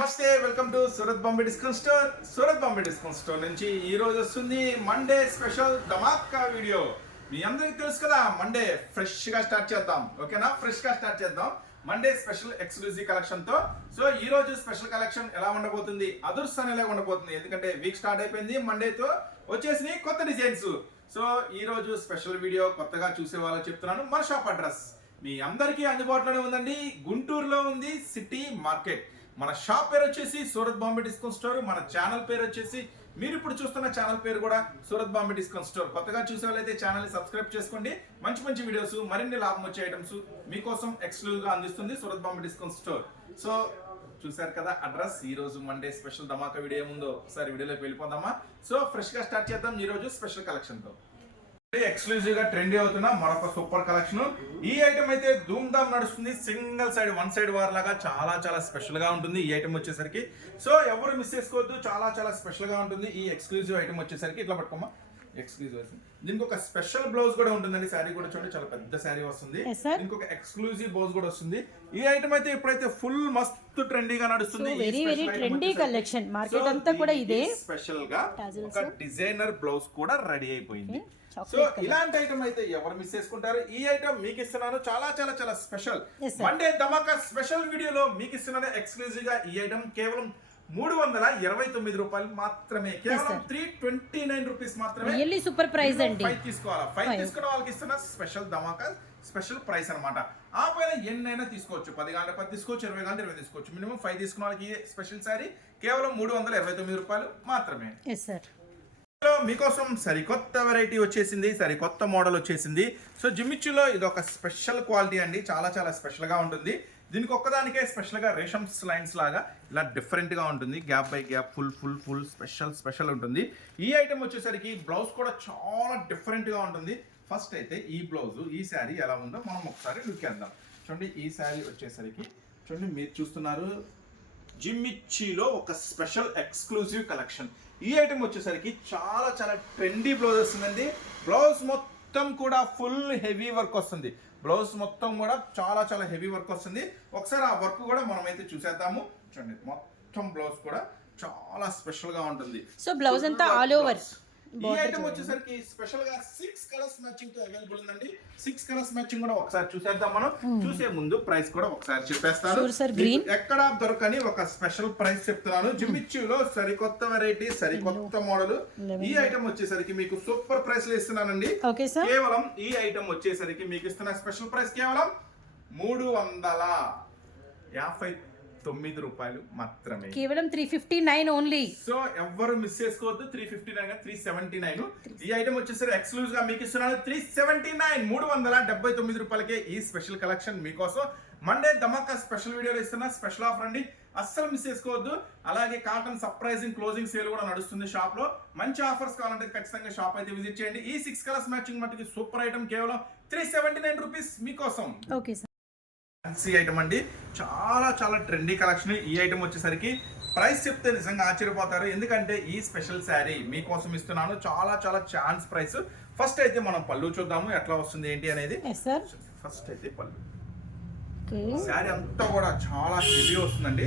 నమస్తే, welcome to Surat Bombay discount store. Surat Bombay discount store నుంచి ఈ రోజు వస్తుంది మండే స్పెషల్ ధమాకా వీడియో. మీ అందరికీ తెలుసు కదా, మండే ఫ్రెష్ గా స్టార్ట్ చేద్దాం. ఓకేనా, ఫ్రెష్ గా స్టార్ట్ చేద్దాం మండే స్పెషల్ ఎక్స్క్లూజివ్ కలెక్షన్ తో. సో ఈ రోజు స్పెషల్ కలెక్షన్ ఎలా ఉండబోతుంది, అదుర్స్ అనేలా ఉండబోతుంది. ఎందుకంటే వీక్ స్టార్ట్ అయిపోయింది, మండేతో వచ్చేసి కొత్త డిజైన్స్. సో ఈ రోజు స్పెషల్ వీడియో కొత్తగా చూసే వాళ్ళకి చెప్తున్నాను. మన షాప్ అడ్రస్ మీ అందరికీ అందుబాటులోనే ఉందండి. గుంటూరులో ఉంది, సిటీ మార్కెట్. మన షాప్ పేరు వచ్చేసి సూరత్ బాంబే డిస్కౌంట్ స్టోర్. మన ఛానల్ పేరు వచ్చేసి మీరు ఇప్పుడు చూస్తున్న ఛానల్ పేరు కూడా సూరత్ బాంబే డిస్కౌంట్ స్టోర్. కొత్తగా చూసే వాళ్ళైతే ఛానల్ ని సబ్స్క్రైబ్ చేసుకోండి. మంచి మంచి వీడియోస్, మరిన్ని లాభం వచ్చే ఐటమ్స్ మీకోసం ఎక్స్క్లూజివ్ గా అందిస్తుంది Surat Bombay discount store. So చూసారు కదా అడ్రస్. ఈ రోజు మండే స్పెషల్ ధమాకా వీడియో ముందు ఒకసారి వీడియోలోకి వెళ్ళిపోదామా. సో ఫ్రెష్ గా స్టార్ట్ చేద్దాం ఈ రోజు స్పెషల్ కలెక్షన్ తో. ఎక్స్క్లూజివ్ గా ట్రెండీ అవుతున్న మరొక సూపర్ కలెక్షన్. ఈ ఐటమ్ అయితే ధూమ్ ధామ్ నడుస్తుంది. Single side, one side war లాగా చాలా చాలా స్పెషల్ గా ఉంటుంది ఈ ఐటమ్ వచ్చేసరికి. సో ఎవరు మిస్ చేసుకోవద్దు, చాలా చాలా స్పెషల్ గా ఉంటుంది ఈ ఎక్స్క్లూజివ్ ఐటమ్ వచ్చేసరికి. ఇట్లా పట్టుకోమా, ఎక్స్క్లూజివ్. దీనికి ఒక స్పెషల్ బ్లౌజ్ కూడా ఉంటుందండి. శారీ కూడా చూడండి, చాలా పెద్ద శారీ వస్తుంది. దీనికి ఒక ఎక్స్క్లూజివ్ బ్లౌజ్ కూడా వస్తుంది. ఈ ఐటమ్ అయితే ఇప్పుడైతే ఫుల్ మస్తు ట్రెండీగా నడుస్తుంది. Very very trendy collection. Market అంతా కూడా ఇదే. స్పెషల్ గా ఒక డిజైనర్ బ్లౌజ్ కూడా రెడీ అయిపోయింది. సో ఇలాంటి ఐటమ్ అయితే ఎవరు మిస్ చేసుకుంటారు. ఈ ఐటమ్ మీకు ఇస్తున్నాను, చాలా చాలా చాలా స్పెషల్ మండే ధమాకా స్పెషల్ వీడియోలో మీకు ఇస్తున్నాను ఎక్స్క్లూజివ్ గా. ఈ ఐటమ్ కేవలం 329 రూపాయలు మాత్రమే, కేవలం 329 రూపీస్ మాత్రమే. రియల్లీ సూపర్ ప్రైస్ అండి. 5 తీసుకోవాలా, 5 తీసుకున్న వాళ్ళకి ఇస్తున్న స్పెషల్ ధమాకా స్పెషల్ ప్రైస్ అన్నమాట. ఆ పైన ఎన్నైనా తీసుకోవచ్చు, 10 గంటల 10 తీసుకోవచ్చు, 20 గంటల 20 తీసుకోవచ్చు. మినిమం 5 తీసుకున్న వాళ్ళకి స్పెషల్ సారీ కేవలం 329 రూపాయలు మాత్రమే. మీకోసం సరికొత్త వెరైటీ వచ్చేసింది, సరికొత్త మోడల్ వచ్చేసింది. సో జిమ్మిచ్చులో ఇది ఒక స్పెషల్ క్వాలిటీ అండి, చాలా చాలా స్పెషల్ గా ఉంటుంది. దీనికి ఒక్కదానికే స్పెషల్ గా రేషమ్స్ లైన్స్ లాగా ఇలా డిఫరెంట్ గా ఉంటుంది. Gap by gap full full full special ఉంటుంది. ఈ ఐటమ్ వచ్చేసరికి బ్లౌజ్ కూడా చాలా డిఫరెంట్ గా ఉంటుంది. ఫస్ట్ అయితే ఈ బ్లౌజ్, ఈ శారీ ఎలా ఉందో మనం ఒకసారి లుక్ చేద్దాం. చూడండి, ఈ శారీ వచ్చేసరికి చూడండి, మీరు చూస్తున్నారు జిమ్మిచ్చిలో ఒక స్పెషల్ ఎక్స్క్లూజివ్ కలెక్షన్. ఈ ఐటమ్ వచ్చేసరికి చాలా చాలా ట్రెండీ బ్లౌజ్ వస్తుందండి. బ్లౌజ్ మొత్తం కూడా ఫుల్ హెవీ వర్క్ వస్తుంది. బ్లౌజ్ మొత్తం కూడా చాలా చాలా హెవీ వర్క్ వస్తుంది. ఒకసారి ఆ వర్క్ కూడా మనమైతే చూసేద్దాము. చూడండి, మొత్తం బ్లౌజ్ కూడా చాలా స్పెషల్ గా ఉంటుంది. సో బ్లౌజ్ అంతా ఆల్ ఓవర్. ఈ ఐటమ్ వచ్చేసరికి స్పెషల్ గా 6 కలర్స్ మ్యాచింగ్ తో అవైలబుల్ ఉందండి. 6 కలర్స్ మ్యాచింగ్ కూడా ఒకసారి చూసేద్దాం మనం. చూసే ముందు ప్రైస్ కూడా ఒకసారి చెప్పేస్తాను. ఎక్కడ దొరకని ఒక స్పెషల్ ప్రైస్ చెప్తున్నాను. జిమ్మిచ్చులో సరికొత్త వెరైటీ, సరికొత్త మోడల్. ఈ ఐటమ్ వచ్చేసరికి మీకు సూపర్ ప్రైస్ లో ఇస్తున్నానండి. కేవలం ఈ ఐటమ్ వచ్చేసరికి మీకు ఇస్తున్న స్పెషల్ ప్రైస్ కేవలం 359 రూపాయలు మాత్రమే, కేవలం 359 ఓన్లీ. సో ఎవ్వరు మిస్ చేసుకోవద్దు. 359 379. ఈ ఐటమ్ వచ్చేసరికి ఎక్స్క్లూజివ్ గా మీకు ఇస్తున్నాను 379, 379 రూపాయలకే ఈ స్పెషల్ కలెక్షన్ మీకోసం మండే ధమాకా స్పెషల్ వీడియోలో ఇస్తున్న స్పెషల్ ఆఫర్ అండి. అస్సలు మిస్ చేసుకోవద్దు. అలాగే కాటన్ సర్ప్రైజింగ్ క్లోజింగ్ సేల్ కూడా నడుస్తుంది షాప్ లో. మంచి ఆఫర్స్ కావాలంటే ఖచ్చితంగా షాప్ అయితే విజిట్ చేయండి. ఈ 6 కలర్స్ మ్యాచింగ్ మట్టుకి సూపర్ ఐటమ్ కేవలం 379 రూపీస్ మీకోసం. ఓకే సార్, ఫ్యాన్సీ ఐటమ్ అండి, చాలా చాలా ట్రెండీ కలెక్షన్. ఈ ఐటమ్ వచ్చేసరికి ప్రైస్ చెప్తే నిజంగా ఆశ్చర్యపోతారు. ఎందుకంటే ఈ స్పెషల్ శారీ మీకోసం ఇస్తున్నాను చాలా చాలా ఛాన్స్ ప్రైస్. ఫస్ట్ అయితే మనం పళ్ళు చూద్దాము ఎట్లా వస్తుంది ఏంటి అనేది. ఫస్ట్ అయితే పళ్ళు. శారీ అంతా కూడా చాలా హెవీ వస్తుందండి.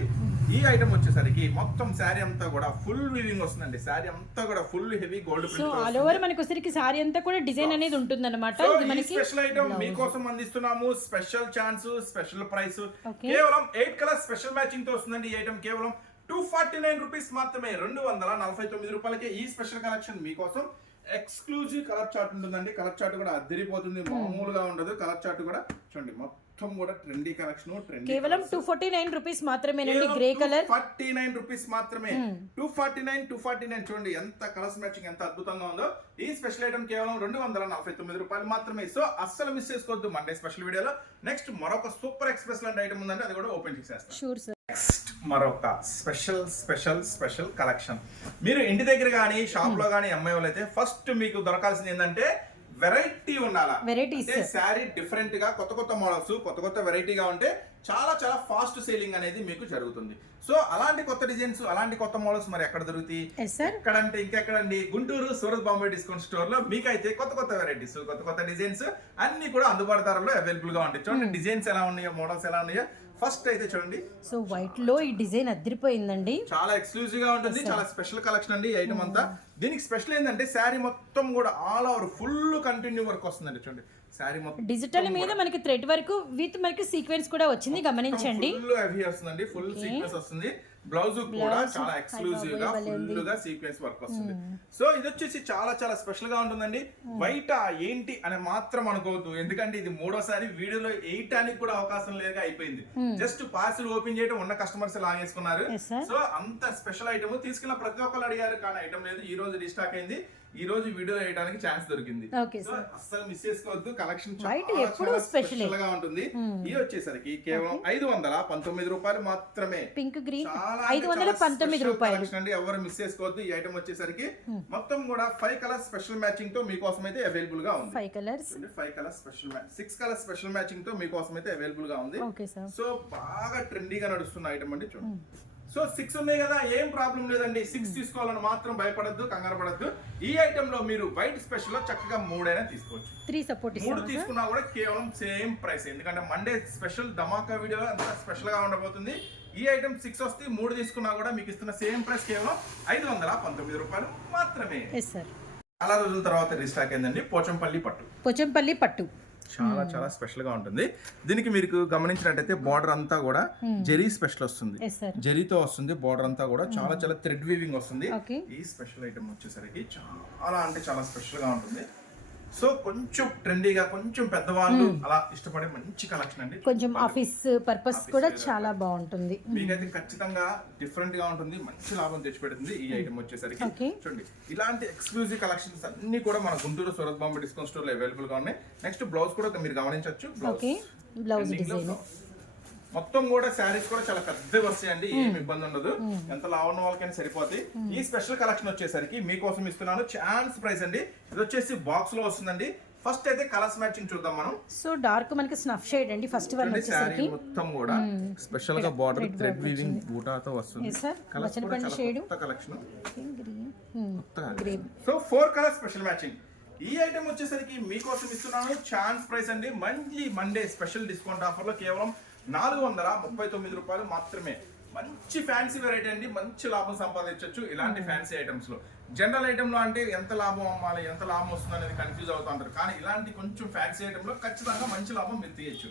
ఈ ఐటమ్ వచ్చేసరికి మొత్తం శారీ అంతా కూడా ఫుల్ వీవింగ్ వస్తుందండి. శారీ అంతా కూడా full heavy gold print. All over మనకి వచ్చేసరికి శారీ అంతా కూడా డిజైన్ అనేది ఉంటుందన్నమాట. ఇది మనకి స్పెషల్ ఐటమ్ మీకోసం అందిస్తున్నాము. Special chance, special price. కేవలం 8 కలర్ స్పెషల్ మ్యాచింగ్ తో వస్తుందండి. ఈ ఐటమ్ కేవలం 249 రూపీస్ మాత్రమే, 249 రూపాయలకే ఈ స్పెషల్ కలెక్షన్ మీకోసం. ఎక్స్క్లూజివ్ కలర్ చార్ట్ ఉంటుందండి. కలర్ చార్ట్ కూడా అదిరిపోతుంది, మామూలుగా ఉండదు. కలర్ చార్ట్ కూడా చూడండి, మొత్తం కూడా ట్రెండీ కలెక్షన్. కేవలం 249 రూపీస్ మాత్రమేనండి. గ్రే కలర్ 249 రూపీస్ మాత్రమే. 249 చూడండి ఎంత కలర్స్ మ్యాచింగ్ ఎంత అద్భుతంగా ఉందో. ఈ స్పెషల్ ఐటమ్ కేవలం 249 రూపాయలు మాత్రమే. సో అస్సలు మిస్ చేసుకోవద్దు మండే స్పెషల్ వీడియోలో. నెక్స్ట్ మరొక సూపర్ ఎక్స్ప్రెస్ లాంటి ఐటమ్ ఉందండి, అది కూడా ఓపెన్ చేసేస్తాం. Sure sir. నెక్స్ట్ మరొక స్పెషల్ కలెక్షన్. మీరు ఇంటి దగ్గర కానీ షాప్ లో కానీ అమ్మాయి వాళ్ళైతే ఫస్ట్ మీకు దొరకాల్సింది ఏంటంటే వెరైటీ ఉండాలా. శారీ డిఫరెంట్ గా కొత్త కొత్త మోడల్స్, కొత్త కొత్త వెరైటీగా ఉంటే చాలా చాలా ఫాస్ట్ సేలింగ్ అనేది మీకు జరుగుతుంది. సో అలాంటి కొత్త డిజైన్స్, అలాంటి కొత్త మోడల్స్ మరి ఎక్కడ దొరుకుతాయి? ఎక్కడంటే ఇంకెక్కడండి, గుంటూరు సూరత్ బాంబే డిస్కౌంట్ స్టోర్ లో మీకైతే కొత్త కొత్త వెరైటీస్, కొత్త కొత్త డిజైన్స్ అన్ని కూడా అందుబాటు ధరలో అవైలబుల్ గా ఉంటాయి. చూడండి డిజైన్స్ ఎలా ఉన్నాయో, మోడల్స్ ఎలా ఉన్నాయో. ఫస్ట్ అయితే చూడండి, సో వైట్ లో ఈ డిజైన్ అదిరిపోయిందండి. చాలా ఎక్స్క్లూజివ్ గా ఉంటుంది, చాలా స్పెషల్ కలెక్షన్ అండి ఈ ఐటమ్ అంతా. దీనికి స్పెషల్ ఏంటంటే శారీ మొత్తం కూడా all over full continue work వస్తుందండి. చూడండి శారీ మొత్తం డిజిటల్ మీద మనకి థ్రెడ్ వర్క్ విత్ మనకి సీక్వెన్స్ కూడా వచ్చింది, గమనించండి. ఫుల్ హెవీ వస్తుందండి, ఫుల్ సీక్వెన్స్ వస్తుంది. బ్లౌజ్ కూడా చాలా ఎక్స్క్లూజివ్ గా ఫుల్ గా సీక్వెన్స్ వర్క్ వస్తుంది. సో ఇది వచ్చేసి చాలా చాలా స్పెషల్ గా ఉంటుందండి. బయట ఏంటి అని మాత్రం అనుకోవద్దు, ఎందుకంటే ఇది మూడోసారి వీడియోలో వేయటానికి కూడా అవకాశం లేక అయిపోయింది. జస్ట్ పార్సిల్ ఓపెన్ చేయడం ఉన్న కస్టమర్స్ లాగేసుకున్నారు. సో అంత స్పెషల్ ఐటమ్ తీసుకున్న ప్రతి ఒక్కరు అడిగారు, కానీ ఐటమ్ లేదు. ఈ రోజు రీస్టాక్ అయింది, ఈ రోజు వీడియో వేయడానికి ఛాన్స్ దొరికింది. సో అస్సలు మిస్ చేసుకోవద్దు, కలెక్షన్ చాలా స్పెషల్ గా ఉంటుంది. ఇది వచ్చేసరికి కేవలం 519 రూపాయలు మాత్రమే. పింక్ గ్రీన్ 519 రూపాయలు అండి, ఎవరు మిస్ చేసుకోవద్దు. ఈ ఐటమ్ వచ్చేసరికి మొత్తం కూడా 5 కలర్స్ స్పెషల్ మ్యాచింగ్ తో మీకోసం అయితే అవైలబుల్ గా ఉంది. 5 colours 5 colours special 6 colours special matching తో మీకోసం అయితే అవైలబుల్ గా ఉంది. సో బాగా ట్రెండీగా నడుస్తున్న ఐటమ్ అండి. చూడండి, సో 6 ఉన్నాయి కదా, ఏం ప్రాబ్లం లేదండి. 6 తీసుకోవాలని మాత్రం భయపడద్దు, కంగారు పడద్దు. ఈ ఐటమ్ లో మీరు వైట్ స్పెషల్ లో చక్కగా 3 అయినా తీసుకోవచ్చు. 3 సపోర్ట్ 3 తీసుకున్నా కూడా కేవలం సేమ్ ప్రైస్, ఎందుకంటే మండే స్పెషల్ ధమాకా వీడియో అంత స్పెషల్ గా ఉండబోతుంది. ఈ ఐటమ్ 6 వస్తే 3 తీసుకున్నా కూడా మీకు ఇస్తున్న సేమ్ ప్రైస్ కేవలం 519 రూపాయలు మాత్రమే. చాలా రోజుల తర్వాత రీస్టాక్ అయిందండి పోచంపల్లి పట్టు. చాలా చాలా స్పెషల్ గా ఉంటుంది. దీనికి మీరు గమనించినట్టయితే బార్డర్ అంతా కూడా జెరీ స్పెషల్ వస్తుంది, జెరీతో వస్తుంది. బార్డర్ అంతా కూడా చాలా చాలా థ్రెడ్ వీవింగ్ వస్తుంది. ఈ స్పెషల్ ఐటమ్ వచ్చేసరికి చాలా అంటే చాలా స్పెషల్ గా ఉంటుంది. సో కొంచెం ట్రెండీగా, కొంచెం పెద్దవాళ్ళు అలా ఇష్టపడే మంచి కలెక్షన్ అండి. కొంచెం ఆఫీస్ పర్పస్ కూడా చాలా బాగుంటుంది. మీకైతే ఖచ్చితంగా డిఫరెంట్ గా ఉంటుంది, మంచి లాభం తెచ్చిపెడుతుంది ఈ ఐటమ్ వచ్చేసరికి. చూడండి, ఇలాంటి ఎక్స్క్లూజివ్ కలెక్షన్స్ అన్ని కూడా మన గుంటూరు సూరత్ బాంబే డిస్కౌంట్ స్టోర్ లో అవైలబుల్ గా ఉన్నాయి. నెక్స్ట్ బ్లౌజ్ కూడా మీరు గమనించవచ్చు. బ్లౌజ్ డిజైన్ మొత్తం కూడా శారీస్ కూడా చాలా పెద్దగా వస్తాయండి, ఏం ఇబ్బంది ఉండదు. ఎంత లావు ఉన్న వాళ్ళకైనా సరిపోతాయి. ఈ స్పెషల్ కలెక్షన్ వచ్చేసరికి మీకోసం ఇస్తున్నాను ఛాన్స్ ప్రైస్ అండి. ఇది వచ్చేసి బాక్స్ లో వస్తుందండి. ఫస్ట్ అయితే కలర్స్ మ్యాచింగ్ చూద్దాం మనం. సో డార్క్ మనకి స్నఫ్ షేడ్ అండి ఫస్ట్ వన్ వచ్చేసరికి. మొత్తం కూడా స్పెషల్ గా బార్డర్ థ్రెడ్ వీవింగ్ బూటాతో వస్తుంది. కలర్స్ కూడా చాలా కొత్త collection. So 4 colour special matching. ఈ ఐటమ్ వచ్చేసరికి మీకోసం ఇస్తున్నాను ఛాన్స్ ప్రైస్ అండి. మండే స్పెషల్ డిస్కౌంట్ ఆఫర్ లో కేవలం 439 రూపాయలు మాత్రమే. మంచి ఫ్యాన్సీ వెరైటీ అండి, మంచి లాభం సంపాదించవచ్చు ఇలాంటి ఫ్యాన్సీ ఐటమ్స్ లో. జనరల్ ఐటమ్ లో అంటే ఎంత లాభం అమ్మాలి, ఎంత లాభం వస్తుంది అనేది కన్ఫ్యూజ్ అవుతుంటారు, కానీ ఇలాంటి కొంచెం ఫ్యాన్సీ ఐటమ్ లో ఖచ్చితంగా మంచి లాభం మీరు తీయచ్చు.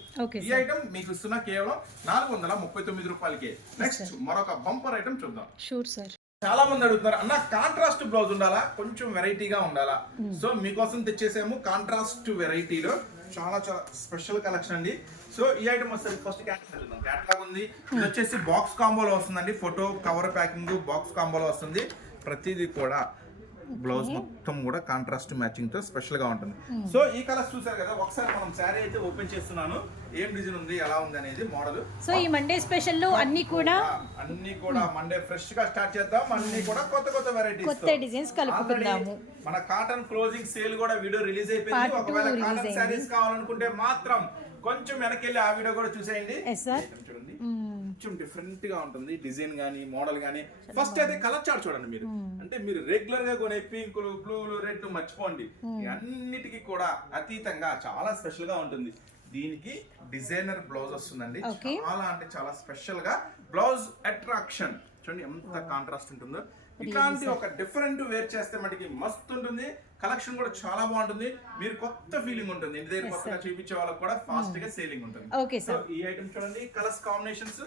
ఈ ఐటమ్ మీకు ఇస్తున్న కేవలం 439 రూపాయలకే. నెక్స్ట్ మరొక బంపర్ ఐటమ్ చూద్దాం. Sure sir. చాలా మంది అడుగుతున్నారు, అన్న కాంట్రాస్ట్ బ్లౌజ్ ఉండాలా, కొంచెం వెరైటీగా ఉండాలా. సో మీకోసం తెచ్చేసాము కాంట్రాస్ట్ వెరైటీలో చాలా చాలా స్పెషల్ కలెక్షన్ అండి. సో ఈ ఐటమ్ వస్తుంది ఫస్ట్ క్యాటలాగ్ ఉంది. ఇది వచ్చేసి బాక్స్ కాంబోలో వస్తుందండి. ఫోటో కవర్ ప్యాకింగ్ బాక్స్ కాంబోలో వస్తుంది. ప్రతిదీ కూడా బ్లౌజ్ మొత్తం కూడా కాంట్రాస్ట్ మ్యాచింగ్ తో స్పెషల్ గా ఉంటుంది. సో ఈ కలర్స్ చూసారు కదా, ఒకసారి మనం శారీ అయితే ఓపెన్ చేస్తున్నాను, ఏం డిజైన్ ఉంది ఎలా ఉంది అనేది మోడల్. సో ఈ మండే స్పెషల్ లో అన్ని కూడా మండే ఫ్రెష్ గా స్టార్ట్ చేద్దాం. అన్ని కూడా కొత్త కొత్త వెరైటీస్, కొత్త డిజైన్స్ కలుపుకుందాము. మన కాటన్ క్లోజింగ్ సేల్ కూడా వీడియో రిలీజ్ అయిపోయింది. ఒకవేళ కాటన్ శారీస్ కావాలనుకుంటే మాత్రం కొంచెం వెనకెళ్ళి ఆ వీడియో కూడా చూసేయండి. చూడండి, కొంచెం డిఫరెంట్ గా ఉంటుంది డిజైన్ గానీ మోడల్ గానీ. ఫస్ట్ అయితే కలర్ చార్ట్ చూడండి మీరు, అంటే మీరు రెగ్యులర్ గా కొనే పింకులు బ్లూలు రెడ్ మర్చిపోండి. అన్నిటికీ కూడా అతీతంగా చాలా స్పెషల్ గా ఉంటుంది. దీనికి డిజైనర్ బ్లౌజ్ వస్తుందండి. చాలా అంటే చాలా స్పెషల్ గా బ్లౌజ్ అట్రాక్షన్ చూడండి ఎంత కాంట్రాస్ట్ ఉంటుందో. ఇట్లాంటి ఒక డిఫరెంట్ వేర్ చేస్తే మటుకి మస్తు ఉంటుంది. కలెక్షన్ కూడా చాలా బాగుంటుంది. మీరు కొత్త ఫీలింగ్ ఉంటుంది, ఇంటి దగ్గర కొత్తగా చూపించే వాళ్ళకి కూడా ఫాస్ట్ గా సేలింగ్ ఉంటుంది. సో ఈ ఐటమ్ చూడండి, కలర్స్ కాంబినేషన్స్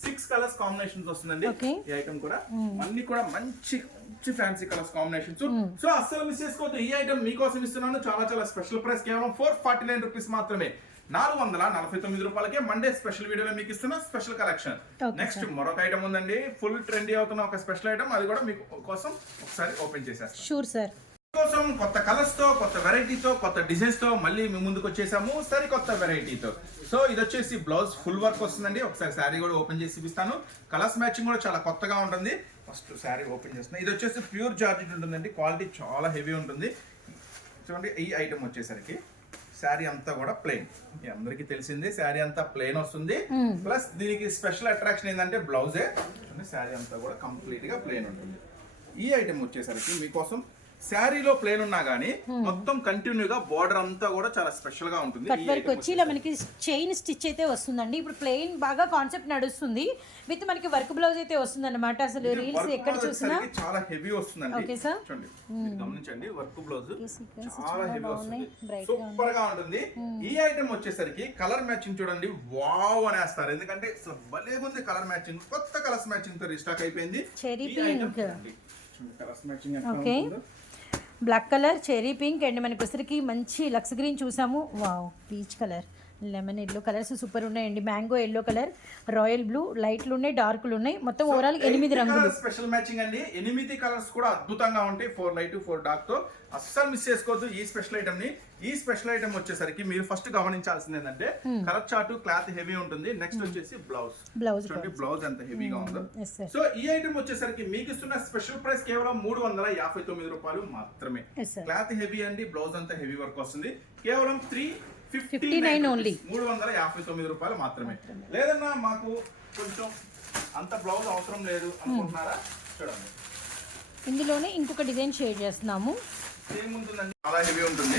6 కలర్స్ కాంబినేషన్స్ వస్తుందండి. ఈ ఐటమ్ కూడా అన్ని కూడా మంచి మంచి ఫ్యాన్సీ కలర్స్ కాంబినేషన్స్. సో అస్సలు మిస్ చేసుకోవద్దు. ఈ ఐటమ్ మీకోసం ఇస్తున్నాను చాలా చాలా స్పెషల్ ప్రైస్, కేవలం 449 రూపీస్ మాత్రమే. 449 రూపాయలకే మండే స్పెషల్ వీడియోలో మీకు ఇస్తున్న స్పెషల్ కలెక్షన్. నెక్స్ట్ మరొక ఐటమ్ ఉందండి, ఫుల్ ట్రెండీ అవుతున్న ఒక స్పెషల్ ఐటమ్, అది కూడా మీకు కోసం ఒకసారి ఓపెన్ చేసేస్తాను. Sure sir. కోసం కొత్త కలర్స్ తో, కొత్త వెరైటీతో, కొత్త డిజైన్స్ తో మళ్ళీ మీ ముందుకు వచ్చేసాము సరికొత్త వెరైటీతో. సో ఇది వచ్చేసి బ్లౌజ్ ఫుల్ వర్క్ వస్తుందండి. ఒకసారి శారీ కూడా ఓపెన్ చేసి చూపిస్తాను. కలర్స్ మ్యాచింగ్ కూడా చాలా కొత్తగా ఉంటుంది. ఫస్ట్ శారీ ఓపెన్ చేస్తున్నా. ఇది వచ్చేసి ప్యూర్ జార్జెట్ ఉంటుందండి, క్వాలిటీ చాలా హెవీ ఉంటుంది. చూడండి, ఈ ఐటమ్ వచ్చేసరికి శారీ అంతా కూడా ప్లెయిన్, అందరికి తెలిసింది శారీ అంతా ప్లెయిన్ వస్తుంది. ప్లస్ దీనికి స్పెషల్ అట్రాక్షన్ ఏంటంటే బ్లౌజే. శారీ అంతా కూడా కంప్లీట్ గా ప్లెయిన్ ఉంటుంది. ఈ ఐటమ్ వచ్చేసరికి మీకోసం శారీలో ప్లేన్ ఉన్నా గానీ మొత్తం కంటిన్యూగా బోర్డర్ అంతా కూడా చాలా స్పెషల్ గా ఉంటుంది. కట్ వర్క్ వచ్చి ఇలా మనకి చైన్ స్టిచ్ అయితే వస్తుందండి. ఇప్పుడు ప్లెయిన్ బాగా కాన్సెప్ట్ నడుస్తుంది, విత్ మనకి వర్క్ బ్లౌజ్ అయితే వస్తుంది అనమాట. అసలు రీల్స్ ఎక్కడ చూసినా చాలా హెవీ వస్తుందండి. ఓకే సార్, చూడండి గమనించండి, వర్క్ బ్లౌజ్ చాలా హెవీ వస్తుంది, సూపర్ గా ఉంటుంది. ఈ ఐటమ్ వచ్చేసరికి కలర్ మ్యాచింగ్ చూడండి, వావ్ అనేస్తారు. ఎందుకంటే భలే ఉంది కలర్ మ్యాచింగ్, కొత్త కలర్స్ మ్యాచింగ్ తో రీస్టాక్ అయిపోయింది. Cherry pink, colours matching okay, black colour, cherry pink and మనకి వచ్చరికి మంచి లక్స్ గ్రీన్ చూసాము. Wow, peach colour, lemon yellow colours super ఉన్నాయండి. Mango yellow colour, royal blue, లైట్లు ఉన్నాయి, డార్క్లు ఉన్నాయి. మొత్తం ఓవరాల్ 8 రంగులు స్పెషల్ మ్యాచింగ్ అండి. 8 కలర్స్ కూడా అద్భుతంగా ఉంటాయి. 4 లైట్ 4 డార్క్ తో అస్సలు మిస్ చేసుకోవద్దు ఈ స్పెషల్ ఐటమ్ ని. ఈ స్పెషల్ ఐటమ్ వచ్చేసరికి మీరు ఫస్ట్ గమనించాల్సింది ఏంటంటే కలర్ చార్ట్, క్లాత్ హెవీ ఉంటుంది. నెక్స్ట్ వచ్చేసి బ్లౌజ్ చూడండి, బ్లౌజ్ ఎంత హెవీగా ఉందో. సో ఈ ఐటమ్ వచ్చేసరికి మీకు ఇస్తున్న స్పెషల్ ప్రైస్ కేవలం 359 రూపాయలు మాత్రమే. క్లాత్ హెవీ అండి, బ్లౌజ్ అంతా హెవీ వర్క్ వస్తుంది. కేవలం 359 ఓన్లీ, 359 రూపాయలు మాత్రమే. లేదన్నా మాకు కొంచెం అంత బ్లౌజ్ అవసరం లేదు అనుకుంటున్నారా, చూడండి ఇందులోనే ఇంకొక డిజైన్ షేర్ చేస్తున్నాము. సేమ్ ఉంటుందండి, చాలా హెవీ ఉంటుంది.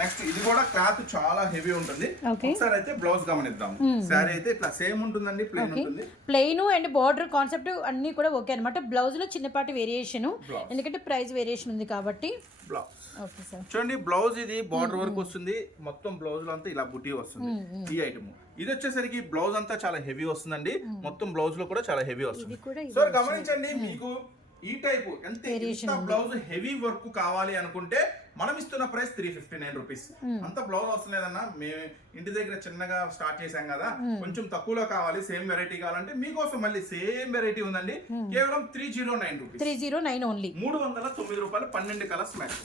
నెక్స్ట్ ఇది కూడా క్లాత్ చాలా హెవీ ఉంటుంది. ఒకసారి అయితే బ్లౌజ్ గమనిద్దాం. సారీ అయితే ఇట్లా సేమ్ ఉంటుందండి, ప్లెయిన్ ఉంటుంది. ప్లెయిన్ అండ్ బార్డర్ కాన్సెప్ట్ అన్ని కూడా ఓకే అనమాట. బ్లౌజ్ లో చిన్నపాటి వేరియేషన్, ఎందుకంటే ప్రైస్ వేరియేషన్ ఉంది కాబట్టి. బ్లౌజ్ ఓకే సార్, చూడండి బ్లౌజ్ ఇది బార్డర్ వర్క్ వస్తుంది. మొత్తం బ్లౌజ్ లో అంతా ఇలా బుటీ వస్తుంది. ఈ ఐటమ్ ఇది వచ్చేసరికి బ్లౌజ్ అంతా చాలా హెవీ వస్తుందండి. మొత్తం బ్లౌజ్ లో కూడా చాలా హెవీ వస్తుంది. సో గమనించండి, మీకు ఈ టైపు ఎంత బ్లౌజ్ హెవీ వర్క్ కావాలి అనుకుంటే మనం ఇస్తున్న ప్రైస్ 359 రూపీస్. అంత బ్లౌజ్ అవసరం లేదన్నా, మేము ఇంటి దగ్గర చిన్నగా స్టార్ట్ చేసాం కదా, కొంచెం తక్కువలో కావాలి, సేమ్ వెరైటీ కావాలంటే మీకోసం మళ్ళీ సేమ్ వెరైటీ ఉందండి. కేవలం 309 రూపీస్, 309 ఓన్లీ, 309 రూపాయలు, 12 కలర్స్ మ్యాచ్.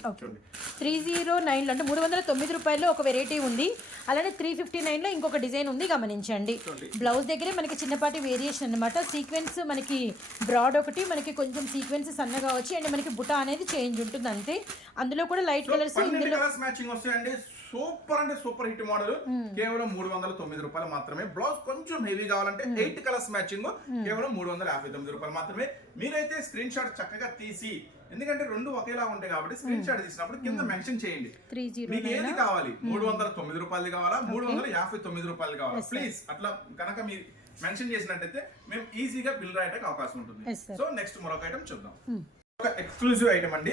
309 అంటే 309 రూపాయల్లో ఒక వెరైటీ ఉంది. అలానే 359 లో ఇంకొక డిజైన్ ఉంది, గమనించండి. బ్లౌజ్ దగ్గరే మనకి చిన్నపాటి వేరియేషన్ అన్నమాట. సీక్వెన్స్ మనకి బ్రాడ్ ఒకటి, మనకి కొంచెం సీక్వెన్స్ సన్నగా వచ్చి అండ్ మనకి బుటా అనేది చేంజ్ ఉంటుంది అంతే. అందులో కూడా లైట్ కలర్స్, ఇందులో కలర్స్ మ్యాచింగ్ వస్తాయండి. సూపర్ అంటే సూపర్ హిట్ మోడల్, కేవలం 309 రూపాయలు మాత్రమే. బ్లౌజ్ కొంచెం హెవీ కావాలంటే 8 కలర్స్ మ్యాచింగ్, కేవలం 359 రూపాయలు మాత్రమే. మీరైతే స్క్రీన్ షాట్ చక్కగా తీసి, ఎందుకంటే రెండు ఒకేలా ఉంటాయి కాబట్టి స్క్రీన్ షాట్ తీసినప్పుడు కింద మెన్షన్ చేయండి మీకు ఏది కావాలి. 309 రూపాయలు కావాలా, 359 రూపాయలు కావాలా, ప్లీజ్ అట్లా కనుక మీరు మెన్షన్ చేసినట్టయితే మేము ఈజీగా బిల్ రాయడానికి అవకాశం ఉంటుంది. సో నెక్స్ట్ మరొక ఐటమ్ చూద్దాం. ఎక్స్క్లూజివ్ ఐటమ్ అండి,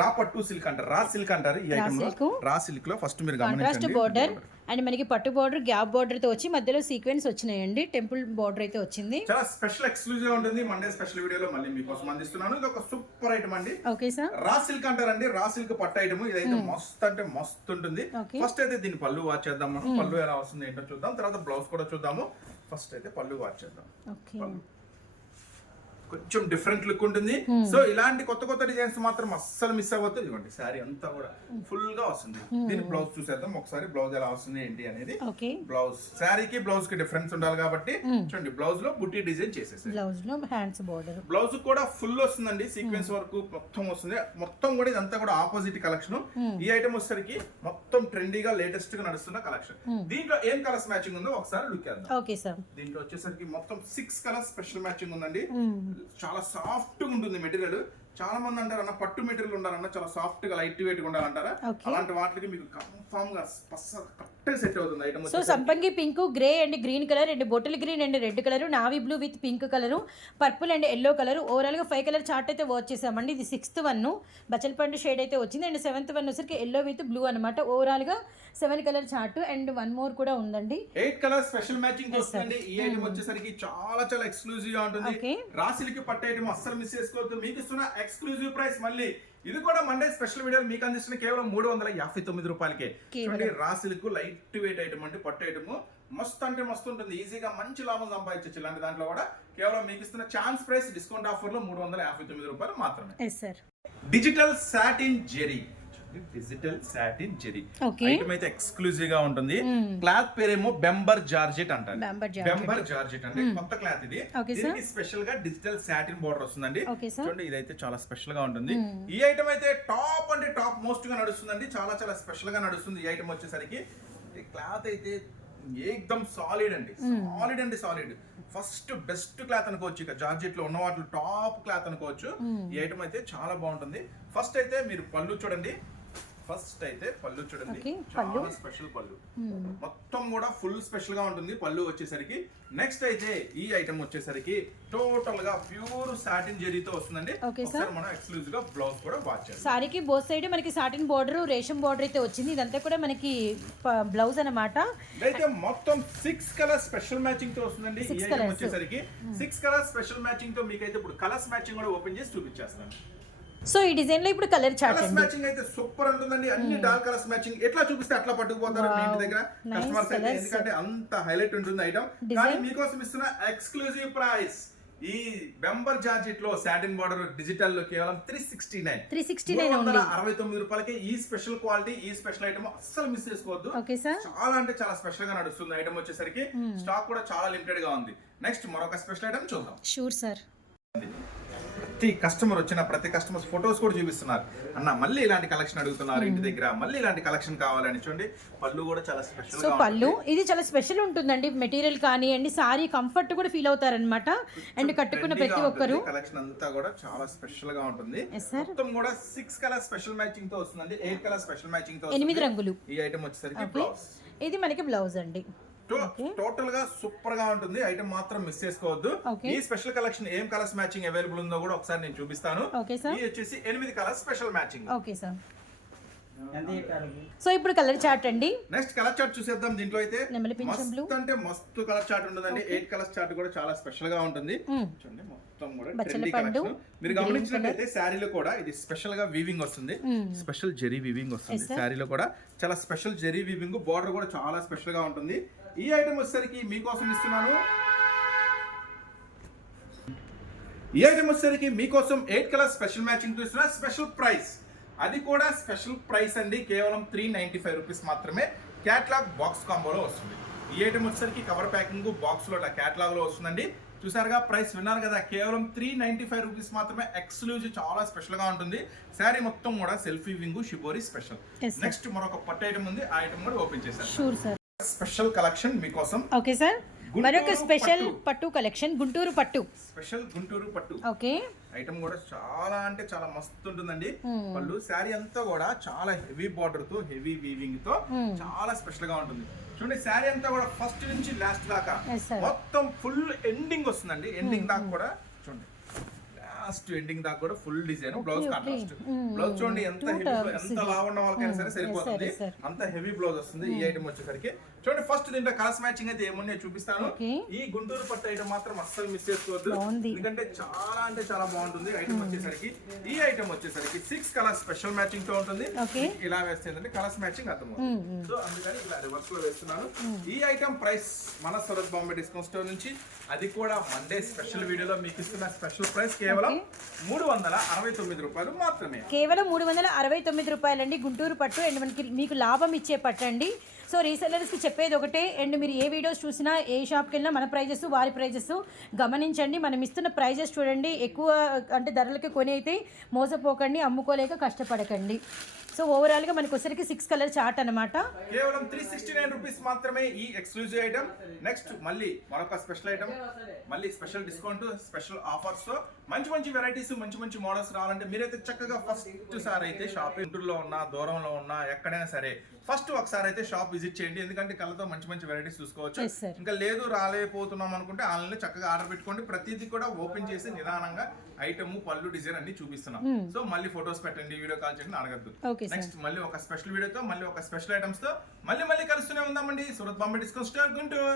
రా పట్టు సిల్క్ అంటారు, రా సిల్క్ అంటారు. ఈ ఐటమ్ లో రా సిల్క్ లో ఫస్ట్ మీరు కాంట్రాస్ట్ బోర్డర్ అండ్ మనకి పట్టు బోర్డర్, గ్యాప్ బోర్డర్ తో వచ్చి మధ్యలో సీక్వెన్స్ వచ్చినాయండి. టెంపుల్ బోర్డర్ అయితే వచ్చింది. చాలా స్పెషల్ ఎక్స్క్లూజివ్ ఉంటుంది. మండే స్పెషల్ వీడియోలో మళ్ళీ మీకోసం అందిస్తున్నాను. ఇది ఒక సూపర్ ఐటమ్ అండి. ఓకే సార్, రా సిల్క్ అంటారండి. రా సిల్క్ పట్టు ఐటమ్ ఇదైతే మస్త్ అంటే మస్త్ ఉంటుంది. ఫస్ట్ అయితే దీని పళ్ళు వాచ్ చేద్దాం. పళ్ళు ఎలా వస్తుంది ఏంటో చూద్దాం, తర్వాత బ్లౌజ్ కూడా చూద్దాము. ఫస్ట్ అయితే పళ్ళు వాచ్ చేద్దాం. కొంచెం డిఫరెంట్ లుక్ ఉంటుంది. సో ఇలాంటి కొత్త కొత్త డిజైన్స్ మాత్రం అస్సలు మిస్ అవ్వద్దు. ఇవ్వండి శారీ అంతా కూడా ఫుల్ గా వస్తుంది. దీని బ్లౌజ్ చూసేద్దాం ఒకసారి, బ్లౌజ్ ఎలా వస్తుంది ఏంటి అనేది. బ్లౌజ్ శారీకి బ్లౌజ్ కి డిఫరెన్స్ ఉండాలి కాబట్టి చూడండి, బ్లౌజ్ లో బుట్టి డిజైన్ చేసేసారు. బ్లౌజ్ లో హ్యాండ్స్ బోర్డర్, బ్లౌజ్ కూడా ఫుల్ వస్తుందండి, సీక్వెన్స్ వర్క్ మొత్తం వస్తుంది. మొత్తం కూడా ఇదంతా కూడా ఆపోజిట్ కలెక్షన్. ఈ ఐటమ్ వచ్చేసరికి మొత్తం ట్రెండీగా లేటెస్ట్ గా నడుస్తున్న కలెక్షన్. దీంట్లో ఏం కలర్స్ మ్యాచింగ్ ఉందో ఒకసారి లుక్ చేద్దాం. ఓకే సార్, దీంట్లో వచ్చేసరికి మొత్తం 6 కలర్స్ స్పెషల్ మ్యాచింగ్ ఉందండి. చాలా సాఫ్ట్ గా ఉంటుంది మెటీరియల్. చాలా మంది అంటారు అన్న పట్టు మెటీరియల్ ఉండాలన్న చాలా సాఫ్ట్ గా లైట్ వెయిట్ గా ఉండాలంటారా, అలాంటి వాటికి మీకు కన్ఫర్మ్ గా కరెక్ట్ సెట్ అవుతుంది ఐటమ్. సో సంపంగి pink, grey and green colour and bottle green and red colour, navy blue with pink colour, purple and yellow colour, overall గా 5 కలర్ చార్ట్ అయితే వాచ్ చేసామండి. ఇది 6th వన్ బచల్పండు షేడ్ అయితే వచ్చింది and 7th one వచ్చరికి yellow with blue అనమాట. Overall గా 7 colour chart and 1 more కూడా ఉందండి. 8 కలర్ స్పెషల్ మ్యాచింగ్ వస్తుంది. ఈ ఐటమ్ వచ్చేసరికి చాలా చాలా ఎక్స్క్లూజివ్ గా ఉంటుంది. రాసిలికి పట్టు ఐటమ్ అస్సలు మిస్ చేసుకోవద్దు. మీకు ఇస్తున్న ఎక్స్క్లూజివ్ ప్రైస్ మళ్ళీ ఇది కూడా మండే స్పెషల్ వీడియో మీకు అందిస్తున్న కేవలం 359 రూపాయలకే. చూడండి raw silk light weight item అంటే పట్టు ఐటమ్ మస్తు అంటే మస్తు ఉంటుంది. ఈజీగా మంచి లాభం సంపాదించవచ్చు ఇలాంటి దాంట్లో కూడా. కేవలం మీకు ఇస్తున్న ఛాన్స్ ప్రైస్ డిస్కౌంట్ ఆఫర్ లో 359 రూపాయలు మాత్రమే. డిజిటల్ సాటిన్ జెరీ, డిజిటల్ సాటిన్ జెరీ ఐటమ్ అయితే ఎక్స్క్లూజివ్ గా ఉంటుంది. క్లాత్ పేరేమో బెంబర్ జార్జెట్ అంటారు. బెంబర్ జార్జెట్ అంటే కొత్త క్లాత్ ఇది. దీనికి స్పెషల్ గా డిజిటల్ సాటిన్ బోర్డర్ వస్తుందండి. చూడండి ఇదైతే చాలా స్పెషల్ గా ఉంటుంది. ఈ ఐటమ్ అయితే టాప్ అంటే టాప్ మోస్ట్ గా నడుస్తుందండి. చాలా చాలా స్పెషల్ గా నడుస్తుంది. ఈ ఐటమ్ వచ్చేసరికి క్లాత్ అయితే ఏకదమ్ సాలిడ్ అండి, సాలిడ్ అండి సాలిడ్. ఫస్ట్ బెస్ట్ క్లాత్ అనుకోవచ్చు. ఇక జార్జెట్ లో ఉన్న వాటిలో టాప్ క్లాత్ అనుకోవచ్చు. ఈ ఐటమ్ అయితే చాలా బాగుంటుంది. ఫస్ట్ అయితే మీరు పళ్ళు చూడండి. చాలా స్పెషల్ పళ్ళు, మొత్తం కూడా ఫుల్ స్పెషల్ గా ఉంటుంది పళ్ళు వచ్చేసరికి. నెక్స్ట్ అయితే ఈ ఐటమ్ వచ్చేసరికి టోటల్ గా ప్యూర్ సాటిన్ జరీతో వస్తుందండి. ఒకసారి మనం ఎక్స్క్లూజివ్ గా బ్లౌజ్ కూడా వాచ్ చేయాలి. సారీకి బోత్ సైడ్ మనకి సాటిన్ బోర్డర్, రేషం బోర్డర్ అయితే వచ్చింది. ఇదంతా కూడా మనకి బ్లౌజ్ అన్నమాట. అయితే మొత్తం 6 కలర్ స్పెషల్ మ్యాచింగ్ తో వస్తుందండి. ఈ ఐటమ్ వచ్చేసరికి 6 కలర్ స్పెషల్ మ్యాచింగ్ తో మీకైతే ఇప్పుడు కలర్స్ మ్యాచింగ్ కూడా ఓపెన్ చేసి చూపించేస్తాను. సో ఈ డిజైన్ లో ఇప్పుడు కలర్ చార్ట్ కలర్స్ మ్యాచింగ్ అయితే సూపర్ ఉంటుందండి. అన్ని డార్క్ కలర్స్ మ్యాచింగ్ ఎట్లా చూపిస్తే అట్లా పట్టుకుపోతారు మీ ఇంటి దగ్గర కస్టమర్స్ అయితే, ఎందుకంటే అంత హైలైట్ ఉంటుంది ఐటమ్. కానీ మీకోసం ఇస్తున్న ఎక్స్క్లూజివ్ ప్రైస్ ఈ బెంబర్ జార్జెట్ లో సాటిన్ బార్డర్ డిజిటల్ లో కేవలం 369 రూపాయలకి ఈ స్పెషల్ క్వాలిటీ, ఈ స్పెషల్ ఐటమ్ అస్సలు మిస్ చేసుకోవద్దు. చాలా అంటే చాలా స్పెషల్ గా నడుస్తుంది ఐటమ్ వచ్చేసరికి. స్టాక్ కూడా చాలా లిమిటెడ్ గా ఉంది. నెక్స్ట్ మరొక స్పెషల్ ఐటమ్ చూద్దాం. Sure sir. ప్రతి కస్టమర్స్ ఫొటోస్ కూడా చూపిస్తున్నారు. అన్న మళ్ళీ ఇలాంటి కలెక్షన్ అడుగుతున్నారు ఇంటి దగ్గర, మళ్ళీ ఇలాంటి కలెక్షన్ కావాలని. చూడండి పళ్ళు కూడా చాలా స్పెషల్. సో పళ్ళు ఇది చాలా స్పెషల్ ఉంటుందండి. మెటీరియల్ కానివ్వండి, సారీ కంఫర్ట్ కూడా ఫీల్ అవుతారన్నమాట. అండ్ కట్టుకున్న ప్రతి ఒక్కరు కలెక్షన్ అంతా కూడా చాలా స్పెషల్ గా ఉంటుంది. మొత్తం కూడా 6 కలర్ స్పెషల్ మ్యాచింగ్ తో వస్తుందండి. 8 కలర్ స్పెషల్ మ్యాచింగ్ తో 8 రంగులు. ఈ ఐటమ్ వచ్చేసరికి బ్లౌజ్. ఇది మనకి బ్లౌజ్ అండి. టోటల్ గా సూపర్ గా ఉంటుంది ఐటమ్, మాత్రం మిస్ చేసుకోవద్దు. ఈ స్పెషల్ కలెక్షన్ ఏం కలర్స్ మ్యాచింగ్ అవైలబుల్ ఉందో కూడా ఒకసారి నేను చూపిస్తాను. ఇది వచ్చేసి 8 colours special matching. Okay sir. So ఇప్పుడు కలర్ చార్ట్ అండి. నెక్స్ట్ కలర్ చార్ట్ చూసేద్దాం. దీంట్లో అయితే మస్తు అంటే మస్తు కలర్ చార్ట్ ఉంటుందండి. 8 కలర్స్ చార్ట్ కూడా చాలా స్పెషల్ గా ఉంటుంది. చూడండి మొత్తం కూడా ట్రెండీ కలెక్షన్. మీరు గమనించినట్లయితే శారీలో కూడా ఇది స్పెషల్ గా వీవింగ్ వస్తుంది. స్పెషల్ జెరీ వీవింగ్ వస్తుంది శారీలో కూడా. చాలా స్పెషల్ జెరీ వీవింగ్, బార్డర్ కూడా చాలా స్పెషల్ గా ఉంటుంది. ఈ ఐటమ్ వచ్చేసరికి మీకోసం ఇస్తున్నాను. ఈ ఐటమ్ వచ్చేసరికి మీకోసం 8 కలర్ స్పెషల్ మ్యాచింగ్ తో ఇస్తున్నా. స్పెషల్ ప్రైస్, అది కూడా స్పెషల్ ప్రైస్ అండి. కేవలం 395 రూపీస్ మాత్రమే. క్యాట్లాగ్ బాక్స్ కాంబోలో వస్తుంది. ఈ ఐటమ్ వచ్చేసరికి కవర్ ప్యాకింగ్ బాక్స్ లో ఇలా క్యాట్లాగ్ లో వస్తుందండి. చూసారుగా, ప్రైస్ విన్నారు కదా. కేవలం 395 రూపీస్ మాత్రమే. ఎక్స్క్లూజివ్, చాలా స్పెషల్ గా ఉంటుంది. శారీ మొత్తం కూడా selfie wing shibori special. Next మరొక పట్టు ఐటమ్ ఉంది. ఆ ఐటమ్ కూడా ఓపెన్ చేశాను. స్పెషల్ కలెక్షన్ మీకోసం. Okay sir. మరొక స్పెషల్ పట్టు కలెక్షన్, గుంటూరు పట్టు. స్పెషల్ గుంటూరు పట్టు. ఓకే. ఐటమ్ కూడా చాలా అంటే చాలా మస్తు ఉంటుందండి. వాళ్ళు శారీ అంతా కూడా చాలా హెవీ బార్డర్ తో, హెవీ వీవింగ్ తో చాలా స్పెషల్ గా ఉంటుంది. చూడండి శారీ అంతా కూడా ఫస్ట్ నుంచి లాస్ట్ దాకా మొత్తం ఫుల్ ఎండింగ్ వస్తుందండి. ఎండింగ్ దాకా కూడా చూడండి, లాస్ట్ ఎండింగ్ దాకా కూడా full design. Blouse contrast. Blouse చూడండి ఎంత లావు ఉన్న వాళ్ళకైనా సరే సరిపోతుంది, అంత హెవీ బ్లౌజ్ వస్తుంది. ఈ ఐటమ్ వచ్చేసరికి చూడండి ఫస్ట్ దీంట్లో కలర్స్ మ్యాచింగ్ అయితే ఏమున్నాయో చూపిస్తాను. ఈ గుంటూరు పట్టు ఐటమ్ మాత్రం అస్సలు మిస్ చేసుకోవద్దు, ఎందుకంటే చాలా అంటే చాలా బాగుంటుంది ఐటమ్ వచ్చేసరికి. ఈ ఐటమ్ వచ్చేసరికి 6 కలర్స్ స్పెషల్ మ్యాచింగ్ తో ఉంటుంది. ఇలా వేస్తే కలర్స్ మ్యాచింగ్ అర్థమవుతుంది. సో అందుకని ఇలా రివర్స్ లో వేస్తున్నాను. ఈ ఐటమ్ ప్రైస్ మన సూరత్ బాంబే డిస్కౌంట్ స్టోర్ నుంచి, అది కూడా మండే స్పెషల్ వీడియోలో మీకు ఇస్తున్న స్పెషల్ ప్రైస్ కేవలం 369 రూపాయలు మాత్రమే. కేవలం 369 రూపాయలండి గుంటూరు పట్టు. అండ్ మనకి మీకు లాభం ఇచ్చే పట్టు అండి. సో రీసెల్లర్స్కి చెప్పేది ఒకటే, అండ్ మీరు ఏ వీడియోస్ చూసినా, ఏ షాప్కి వెళ్ళినా మన ప్రైజెస్ వారి ప్రైజెస్ గమనించండి. మనం ఇస్తున్న ప్రైజెస్ చూడండి. ఎక్కువ అంటే ధరలకి కొని అయితే మోసపోకండి, అమ్ముకోలేక కష్టపడకండి. సో ఓవరాల్గా మనకు వచ్చరికి 6 కలర్ చార్ట్ అనమాట. కేవలం 369 రూపీస్ మాత్రమే ఈ ఎక్స్క్లూజివ్ ఐటమ్. నెక్స్ట్ మళ్ళీ మరొక స్పెషల్ ఐటమ్, మళ్ళీ స్పెషల్ డిస్కౌంట్, స్పెషల్ ఆఫర్స్ తో మంచి మంచి వెరైటీస్, మంచి మంచి మోడల్స్ రావాలంటే మీరైతే చక్కగా ఫస్ట్ సారి అయితే షాప్ ఇంటర్లో ఉన్నా, దూరంలో ఉన్నా, ఎక్కడైనా సరే ఫస్ట్ ఒకసారి అయితే షాప్ విజిట్ చేయండి. ఎందుకంటే కళ్ళతో మంచి మంచి వెరైటీస్ చూసుకోవచ్చు. ఇంకా లేదు రాలేకపోతున్నాం అనుకుంటే ఆన్లైన్ లో చక్కగా ఆర్డర్ పెట్టుకోండి. ప్రతిదీ కూడా ఓపెన్ చేసి నిదానంగా ఐటమ్, పళ్ళు, డిజైన్ అన్ని చూపిస్తున్నాం. సో మళ్ళీ ఫొటోస్ పెట్టండి, వీడియో కాల్ చేయండి, అడగద్దు. నెక్స్ట్ మళ్ళీ ఒక స్పెషల్ వీడియోతో, మళ్ళీ ఒక స్పెషల్ ఐటమ్స్ తో మళ్ళీ కలుస్తూనే ఉందామండి. Surat Bombay discount store Guntur.